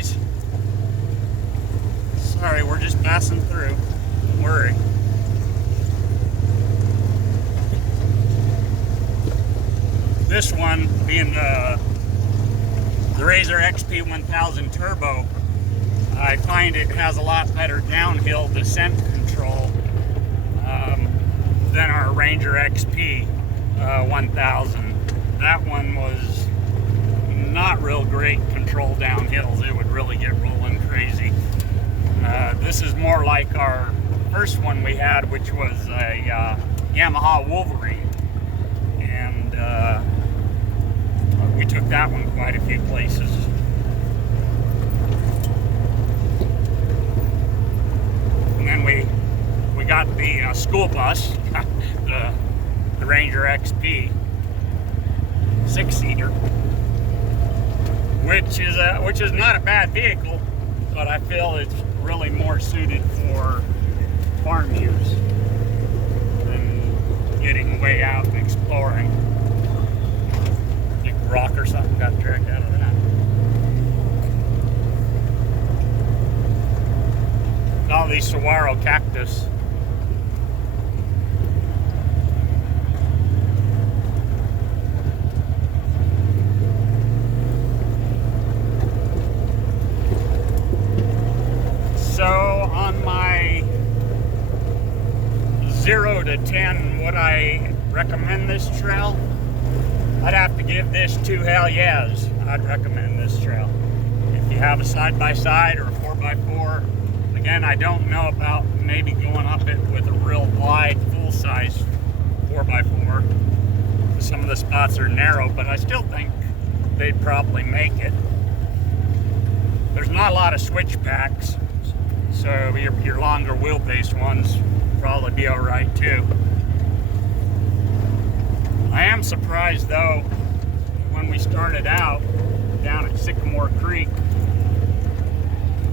guys. Sorry, we're just passing through. Don't worry. This one being the Razor XP 1000 Turbo, I find it has a lot better downhill descent control than our Ranger XP 1000. That one was not real great control downhills. It would really get rolling crazy. This is more like our first one we had, which was a Yamaha Wolverine, and we took that one quite a few places. And then we got the school bus, the Ranger XP 6-seater, which is not a bad vehicle, but I feel it's really more suited for farm use than getting way out and exploring. Big rock or something got dragged out of that. All these saguaro cactus. So on my 0 to 10, would I recommend this trail? I'd have to give this 2 hell yes. I'd recommend this trail. If you have a side-by-side or a 4x4, again, I don't know about maybe going up it with a real wide, full-size 4x4. Some of the spots are narrow, but I still think they'd probably make it. There's not a lot of switchbacks, so your longer wheelbase ones probably be all right too. I am surprised though, when we started out down at Sycamore Creek,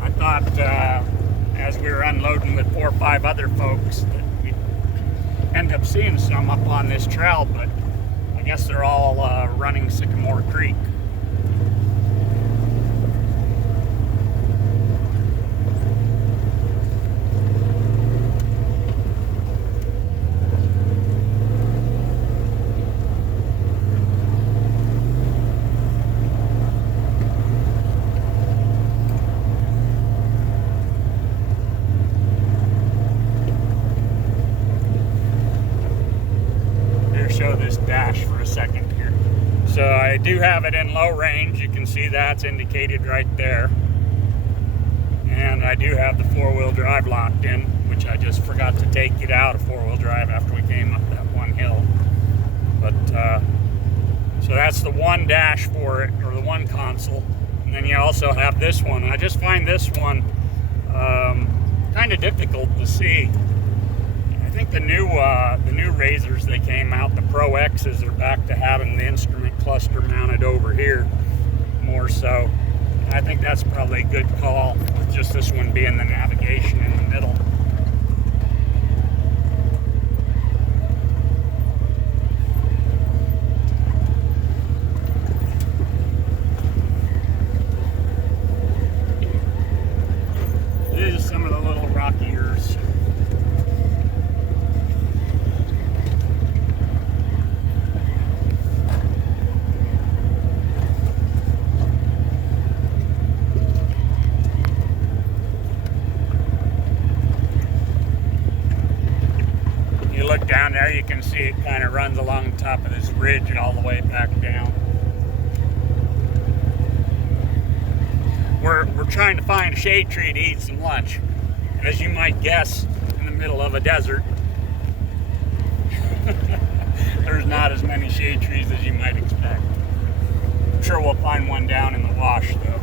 I thought as we were unloading with 4 or 5 other folks that we'd end up seeing some up on this trail, but I guess they're all running Sycamore Creek. Show this dash for a second here. So I do have it in low range. You can see that's indicated right there. And I do have the 4-wheel drive locked in, which I just forgot to take it out of 4-wheel drive after we came up that one hill. But so that's the one dash for it, or the one console. And then you also have this one. I just find this one kind of difficult to see. I think the new Razors they came out, the Pro X's, are back to having the instrument cluster mounted over here more so. And I think that's probably a good call, with just this one being the navigation in the middle. These are some of the little rockiers. Look down there, you can see it kind of runs along the top of this ridge and all the way back down. We're trying to find a shade tree to eat some lunch. As you might guess, in the middle of a desert, there's not as many shade trees as you might expect. I'm sure we'll find one down in the wash though.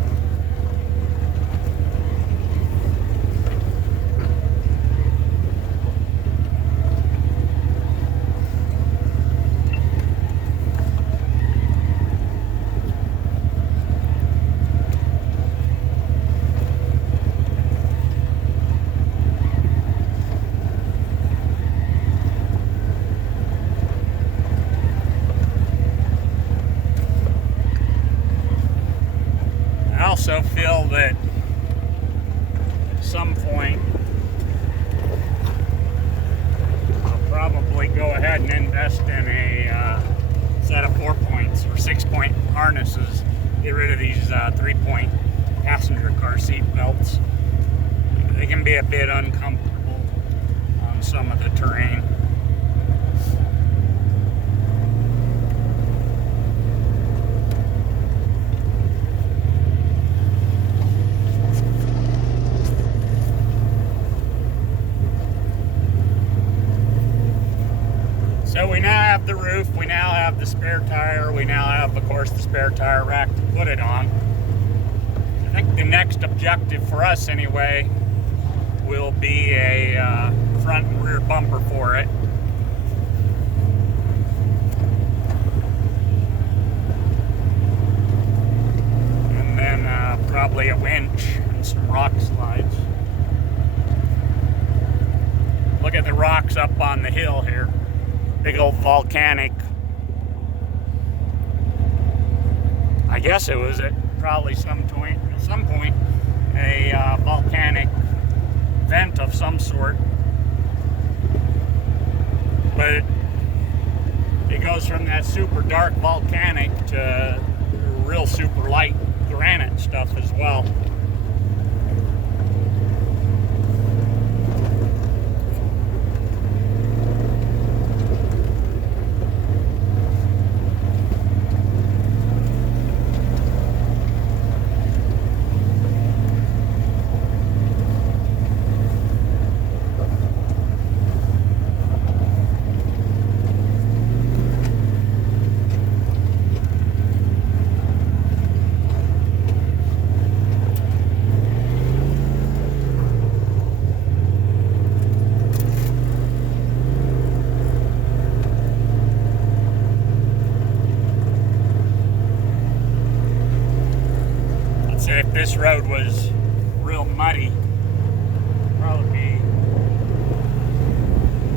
also feel that at some point I'll probably go ahead and invest in a set of 4-points or 6-point harnesses. Get rid of these 3-point passenger car seat belts. They can be a bit uncomfortable on some of the terrain. So we now have the roof, we now have the spare tire, we now have, of course, the spare tire rack to put it on. I think the next objective for us, anyway, will be a front and rear bumper for it. And then probably a winch and some rock slides. Look at the rocks up on the hill here. Big old volcanic. I guess it was at probably some point a volcanic vent of some sort. But it goes from that super dark volcanic to real super light granite stuff as well. If this road was real muddy, it'd probably be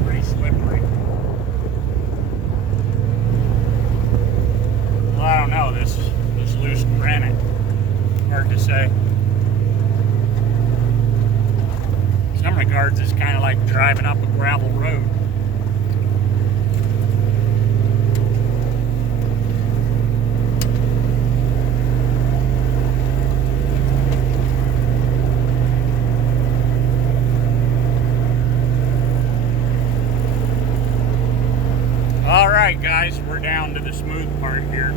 pretty slippery. Well, I don't know, this loose granite, hard to say. In some regards, it's kind of like driving up a gravel road. Alright guys, we're down to the smooth part here.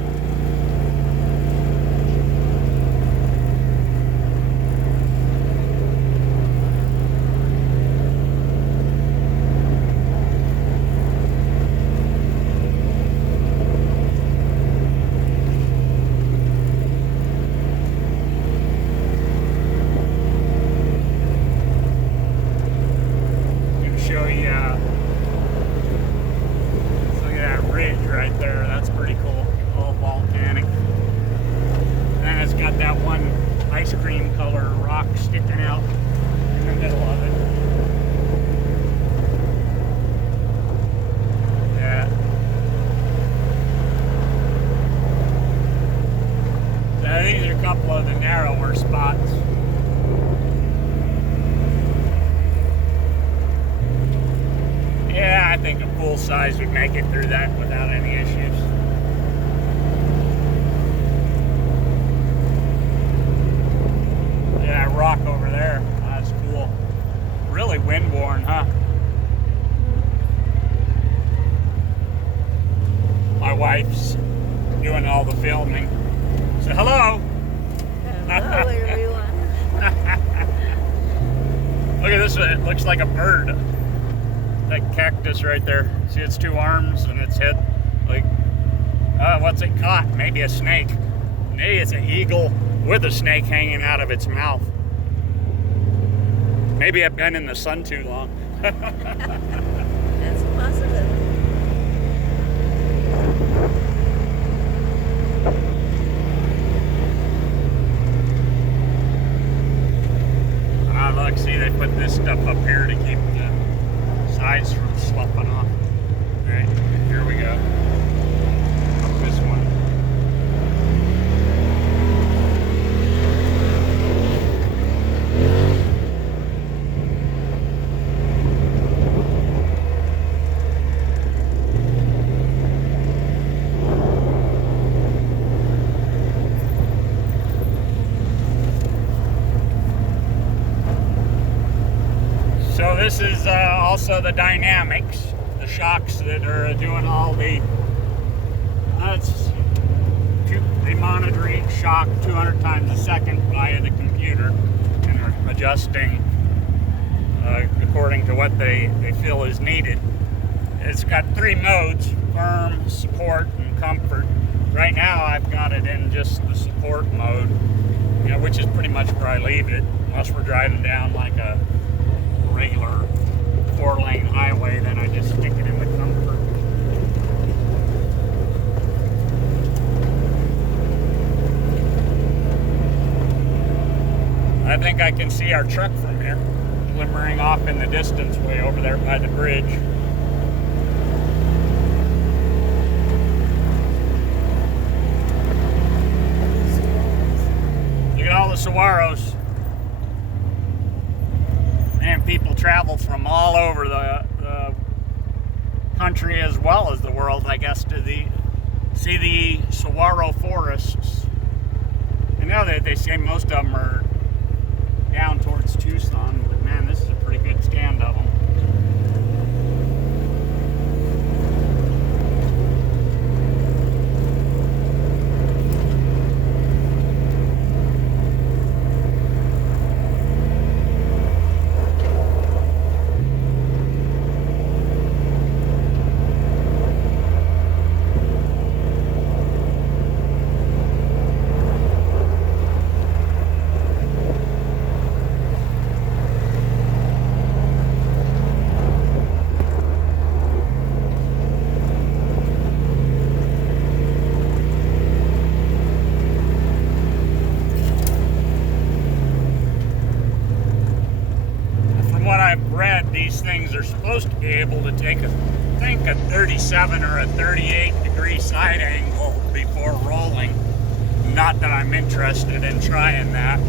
I'm going to show you right there. That's pretty cool. All volcanic. And it's got that one ice cream color rock sticking out in the middle of it. Yeah. Now these are a couple of the narrower spots. Yeah, I think a full size would make it through that without any issues. Yeah, that rock over there, that's cool. Really wind-worn, huh? My wife's doing all the filming. So hello! Hello everyone. Look at this, it looks like a bird. That cactus right there. See its two arms and its head? Like, what's it caught? Maybe a snake. Maybe it's an eagle with a snake hanging out of its mouth. Maybe I've been in the sun too long. That's a possibility. Look, see, they put this stuff up here to keep the sides from sloughing off. Alright, here we go. Up this one. this is also the dynamics, the shocks that are doing all the, they monitor each shock 200 times a second via the computer and are adjusting according to what they feel is needed. It's got 3 modes: firm, support, and comfort. Right now I've got it in just the support mode, which is pretty much where I leave it, unless we're driving down like a regular 4-lane highway, then I just stick it in the comfort. I think I can see our truck from here, glimmering off in the distance way over there by the bridge. Look at all the saguaros. Man, people travel from all over the country as well as the world, I guess, to see the saguaro forests. I know that they say most of them are down towards Tucson, but man, this is a pretty good stand of them. These things are supposed to be able to take a 37 or a 38 degree side angle before rolling. Not that I'm interested in trying that,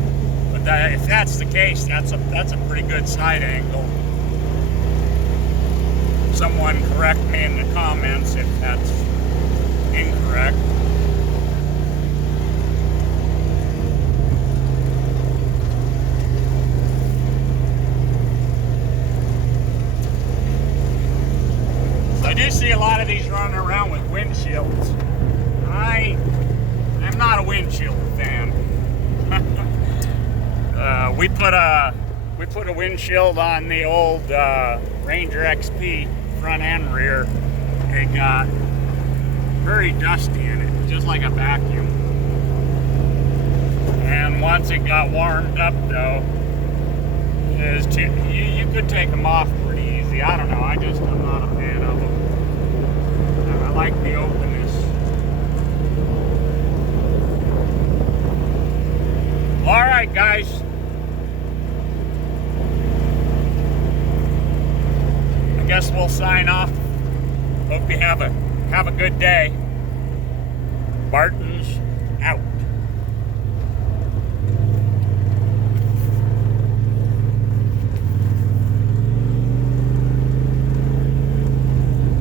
but if that's the case, that's a pretty good side angle. Someone correct me in the comments if that's incorrect. I do see a lot of these running around with windshields. I'm not a windshield fan. We put a windshield on the old Ranger XP front and rear. It got very dusty in it, just like a vacuum. And once it got warmed up, though, you could take them off pretty easy. I don't know. I'm not a fan of them. I like the openness. All right, guys. I guess we'll sign off. Hope you have a good day. Barton's out.